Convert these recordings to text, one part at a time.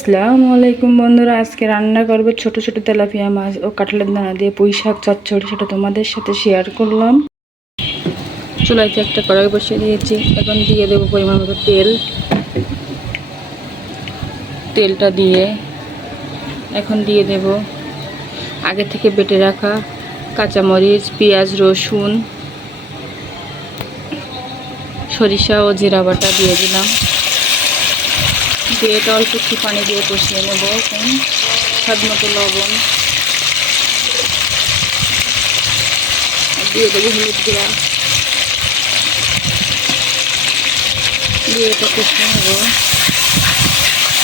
আসসালামু আলাইকুম বন্ধুরা, আজকে রান্না করবো ছোট ছোট তেলাপিয়া মাছ ও কাঁঠালের দানা দিয়ে পুঁই শাক চচ্চড়ি। সেটা তোমাদের সাথে শেয়ার করলাম। চুলাইতে একটা কড়াই বসিয়ে দিয়েছি। এখন দিয়ে দেবো পরিমাণ মতো তেল। তেলটা দিয়ে এখন দিয়ে দেব আগে থেকে বেটে রাখা কাঁচামরিচ, পেঁয়াজ, রসুন, সরিষা ও জিরা বাটা দিয়ে দিলাম। দিয়ে এটা অল্প একটু পানি দিয়ে কষিয়ে নেব। এখন স্বাদ মতো লবণ দিয়ে দেবো, হলুদ গুঁড়া দিয়ে এটা কষিয়ে নেব।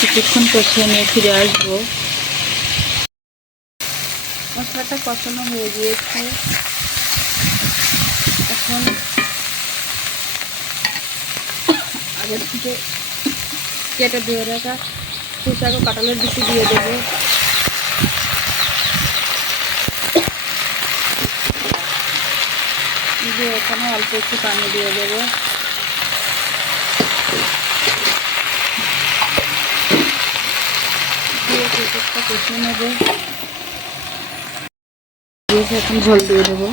কিছুক্ষণ কষিয়ে নিয়ে ফিরে আসবো। মশলাটা কষানো হয়ে গিয়েছে। এখন আগে থেকে কেটে দিয়ে রাখা পুঁই শাক ও কাঁঠালের বিচি দিয়ে দেবো। দিয়ে এখানে অল্প একটু পানি দিয়ে দেবো। দিয়ে কিছুটা কষিয়ে নেবো। দিয়েছে, এখন ঝোল দিয়ে দেবো।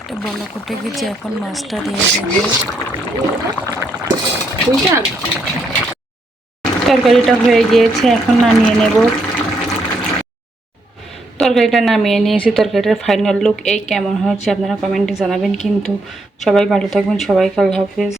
এটা বলো ফুটে গেছে, এখন মাছটা দিয়ে দেবো। তরকারিটা হয়ে গিয়েছে, এখন নামিয়ে নেব। তরকারিটা নামিয়ে নিয়েছি। তরকারিটার ফাইনাল লুক এই কেমন হয়েছে আপনারা কমেন্টে জানাবেন। কিন্তু সবাই ভালো থাকবেন, সবাইকে আল্লাহ হাফেজ।